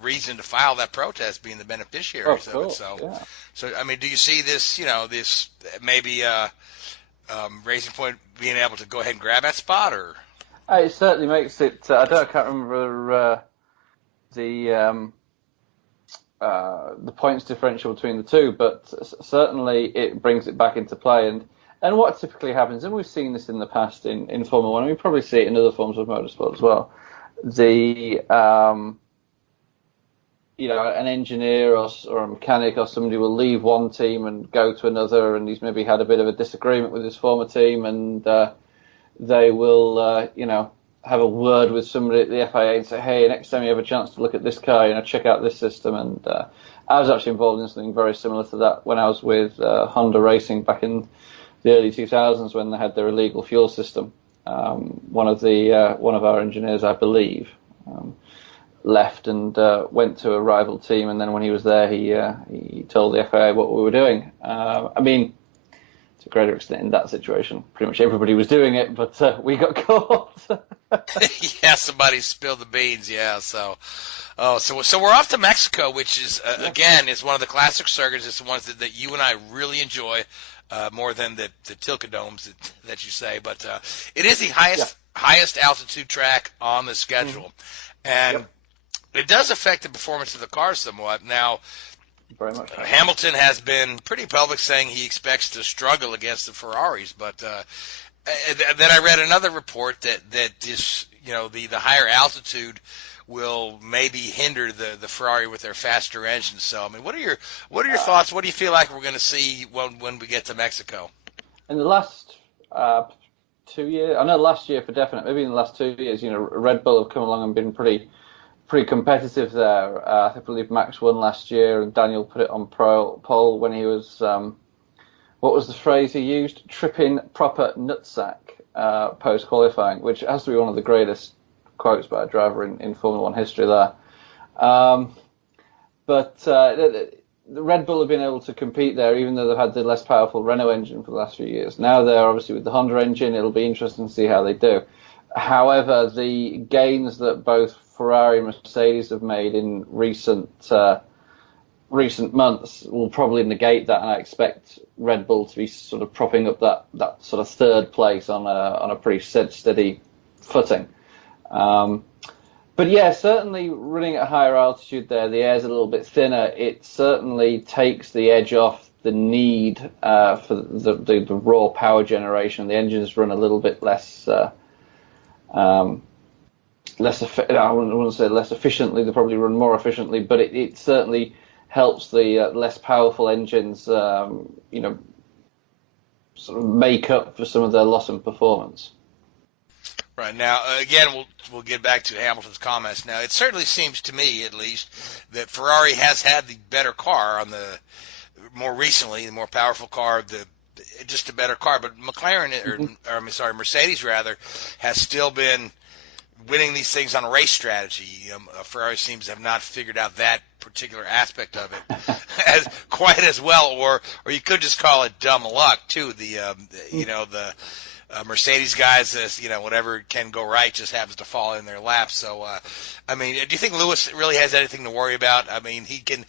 reason to file that protest, being the beneficiaries of it. So I mean, do you see this this maybe Racing Point being able to go ahead and grab that spot, or? It certainly makes it. I can't remember the points differential between the two, but certainly it brings it back into play. And what typically happens, and we've seen this in the past in Formula One, and we probably see it in other forms of motorsport as well. An engineer or a mechanic or somebody will leave one team and go to another, and he's maybe had a bit of a disagreement with his former team, and they will, have a word with somebody at the FIA and say, hey, next time you have a chance to look at this car, check out this system. And I was actually involved in something very similar to that when I was with Honda Racing back in the early 2000s when they had their illegal fuel system. One of our engineers, I believe, left and went to a rival team, and then when he was there, he told the FIA what we were doing. To a greater extent in that situation, pretty much everybody was doing it, but we got caught. Yeah, somebody spilled the beans. Yeah, so we're off to Mexico, which is again is one of the classic circuits. It's the ones that you and I really enjoy more than the Tilka Domes that you say. But it is the highest altitude track on the schedule, and it does affect the performance of the cars somewhat. Now, very much. Hamilton has been pretty public saying he expects to struggle against the Ferraris, but then I read another report that this, the higher altitude will maybe hinder the Ferrari with their faster engines. So, I mean, what are your thoughts? What do you feel like we're going to see when we get to Mexico? In the last 2 years, I know last year for definite, maybe in the last 2 years, Red Bull have come along and been pretty competitive there. I believe Max won last year, and Daniel put it on pole when he was, what was the phrase he used? Tripping proper nutsack post-qualifying, which has to be one of the greatest quotes by a driver in Formula One history there. But the Red Bull have been able to compete there, even though they've had the less powerful Renault engine for the last few years. Now they're obviously with the Honda engine. It'll be interesting to see how they do. However, the gains that both Ferrari and Mercedes have made in recent months will probably negate that, and I expect Red Bull to be sort of propping up that sort of third place on a pretty steady footing. But yeah, certainly running at a higher altitude there, the air's a little bit thinner. It certainly takes the edge off the need for the raw power generation. The engines run a little bit less. I wouldn't say less efficiently. They probably run more efficiently, but it certainly helps the less powerful engines, sort of make up for some of their loss in performance. Right. Now, again, we'll get back to Hamilton's comments. Now, it certainly seems to me, at least, that Ferrari has had the better car on the more recently, the more powerful car, just a better car. But Mercedes rather, has still been winning these things on a race strategy. Ferrari seems to have not figured out that particular aspect of it as quite as well, or you could just call it dumb luck too. The Mercedes guys, whatever can go right just happens to fall in their lap. So, I mean, do you think Lewis really has anything to worry about? I mean, he can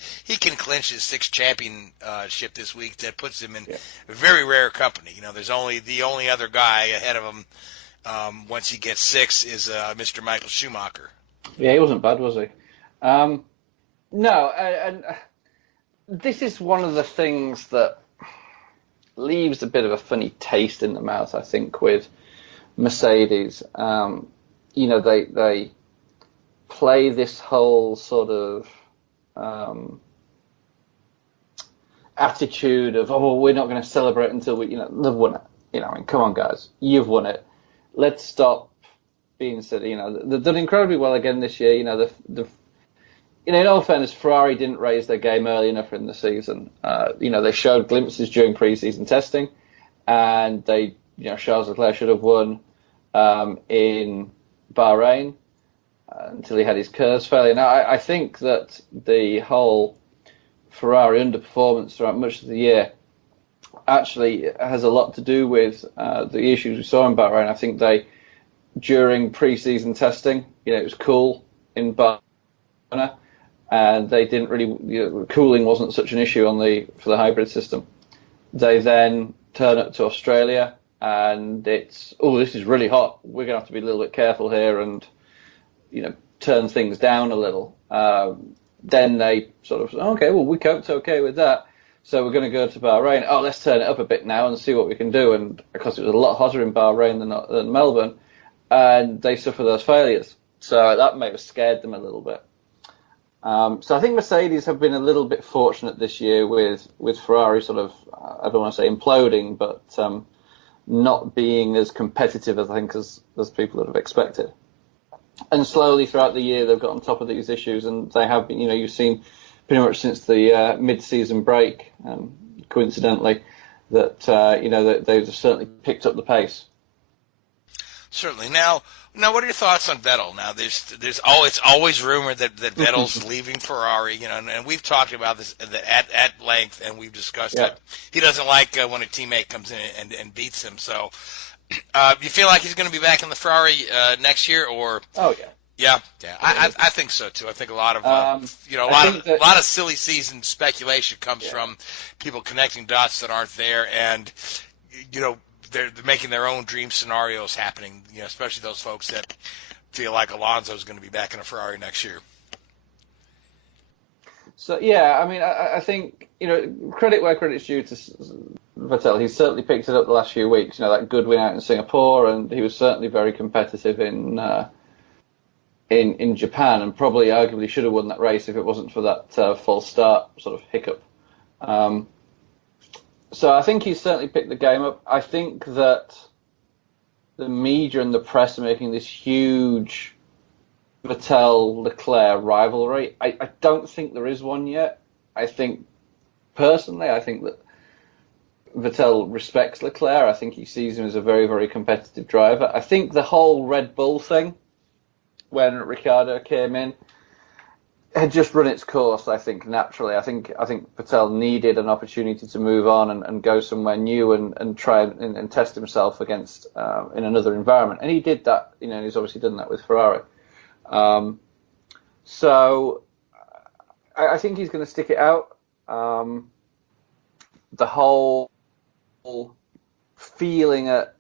clinch his sixth championship this week. That puts him in very rare company. There's the only other guy ahead of him. Once he gets six is Mr. Michael Schumacher. Yeah, he wasn't bad, was he? No, and this is one of the things that leaves a bit of a funny taste in the mouth, I think, with Mercedes. They play this whole sort of attitude of, oh, well, we're not going to celebrate until they've won it. Come on, guys, you've won it. Let's stop being silly. They've done incredibly well again this year. In all fairness, Ferrari didn't raise their game early enough in the season. They showed glimpses during pre-season testing, and Charles Leclerc should have won in Bahrain until he had his curves failure. Now, I think that the whole Ferrari underperformance throughout much of the year actually has a lot to do with the issues we saw in Bahrain. I think during pre-season testing, it was cool in Bahrain, and they didn't really, cooling wasn't such an issue for the hybrid system. They then turn up to Australia, and it's, this is really hot. We're going to have to be a little bit careful here and, turn things down a little. Then they sort of, okay, well, we coped okay with that, so we're going to go to Bahrain. Oh, let's turn it up a bit now and see what we can do. And because it was a lot hotter in Bahrain than Melbourne, and they suffer those failures. So that may have scared them a little bit. So I think Mercedes have been a little bit fortunate this year with Ferrari sort of, I don't want to say imploding, but not being as competitive as I think as people would have expected. And slowly throughout the year, they've got on top of these issues, and they have been, you've seen pretty much since the mid-season break, coincidentally, that, that they've certainly picked up the pace. Certainly. Now, what are your thoughts on Vettel? Now, it's always rumored that Vettel's leaving Ferrari, and we've talked about this at length, and we've discussed it. He doesn't like when a teammate comes in and beats him. So, you feel like he's going to be back in the Ferrari next year, or? Oh yeah. Yeah. I think so too. I think a lot of a lot of silly season speculation comes from people connecting dots that aren't there, and they're making their own dream scenarios happening. Especially those folks that feel like Alonso's going to be back in a Ferrari next year. So yeah, I mean, I think credit where credit's due to Vettel. He's certainly picked it up the last few weeks. That good win out in Singapore, and he was certainly very competitive in Japan, and probably arguably should have won that race if it wasn't for that false start sort of hiccup. So I think he's certainly picked the game up. I think that the media and the press are making this huge Vettel-Leclerc rivalry. I don't think there is one yet. Personally, I think that Vettel respects Leclerc. I think he sees him as a very, very competitive driver. I think the whole Red Bull thing, when Ricciardo came in, had just run its course, I think, naturally. I think Vettel needed an opportunity to move on and go somewhere new and try and test himself against in another environment. And he did that, and he's obviously done that with Ferrari. So I think he's going to stick it out. The whole feeling at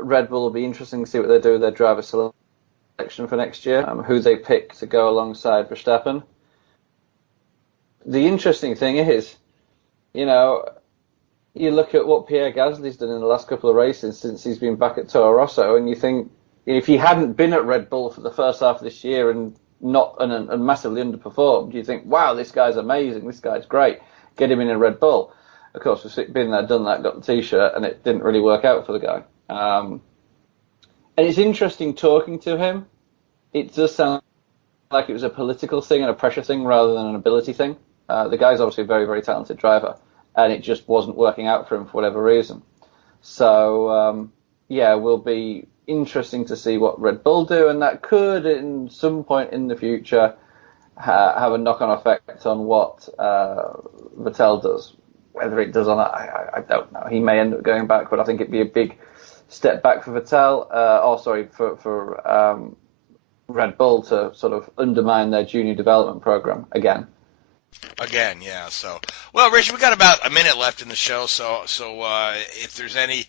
Red Bull will be interesting to see what they do with their driver selection for next year, who they pick to go alongside Verstappen. The interesting thing is, you look at what Pierre Gasly's done in the last couple of races since he's been back at Toro Rosso, and you think if he hadn't been at Red Bull for the first half of this year and massively underperformed, you think, wow, this guy's amazing, this guy's great, get him in a Red Bull. Of course, we've been there, done that, got the T-shirt, and it didn't really work out for the guy. And it's interesting talking to him. It does sound like it was a political thing and a pressure thing rather than an ability thing. The guy's obviously a very, very talented driver, and it just wasn't working out for him for whatever reason. So, will be interesting to see what Red Bull do, and that could, in some point in the future, have a knock-on effect on what Vettel does. Whether it does or not, I don't know. He may end up going back, but I think it'd be a big step back for Vettel, for Red Bull to sort of undermine their junior development program again. Again, yeah. So, well, Rich, we got about a minute left in the show, so if there's any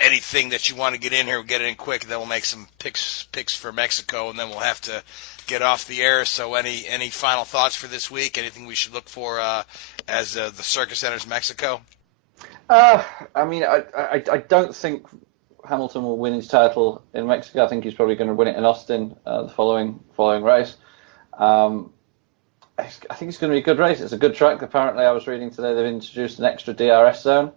anything that you want to get in here, we'll get it in quick, and then we'll make some picks for Mexico, and then we'll have to get off the air. So any final thoughts for this week? Anything we should look for as the circus enters Mexico? I mean, I don't think Hamilton will win his title in Mexico. I think he's probably going to win it in Austin the following race. I think it's going to be a good race. It's a good track. Apparently, I was reading today they've introduced an extra DRS zone,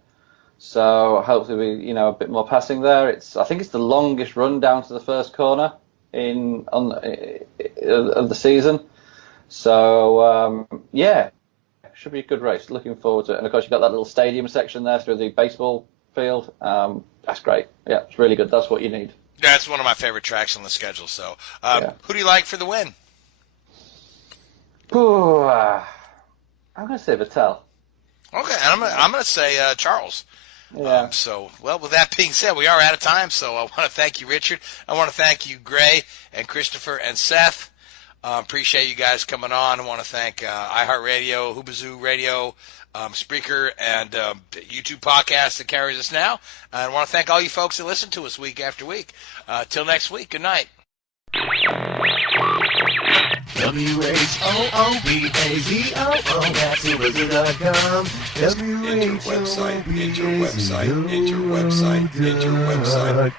so hopefully a bit more passing there. I think it's the longest run down to the first corner of the season. So should be a good race. Looking forward to it. And of course, you've got that little stadium section there through the baseball field. That's great. Yeah, it's really good. That's what you need. Yeah, it's one of my favorite tracks on the schedule. So, who do you like for the win? Ooh, I'm going to say Vettel. Okay, and I'm going to say Charles. Yeah. With that being said, we are out of time, so I want to thank you, Richard. I want to thank you, Gray, and Christopher, and Seth. Appreciate you guys coming on. I want to thank iHeartRadio, Hoobazoo Radio, Spreaker, and YouTube podcast that carries us now. And I want to thank all you folks that listen to us week after week. Till next week, good night. WHOOBAZOO, that's Hoobazoo.com. Enter website.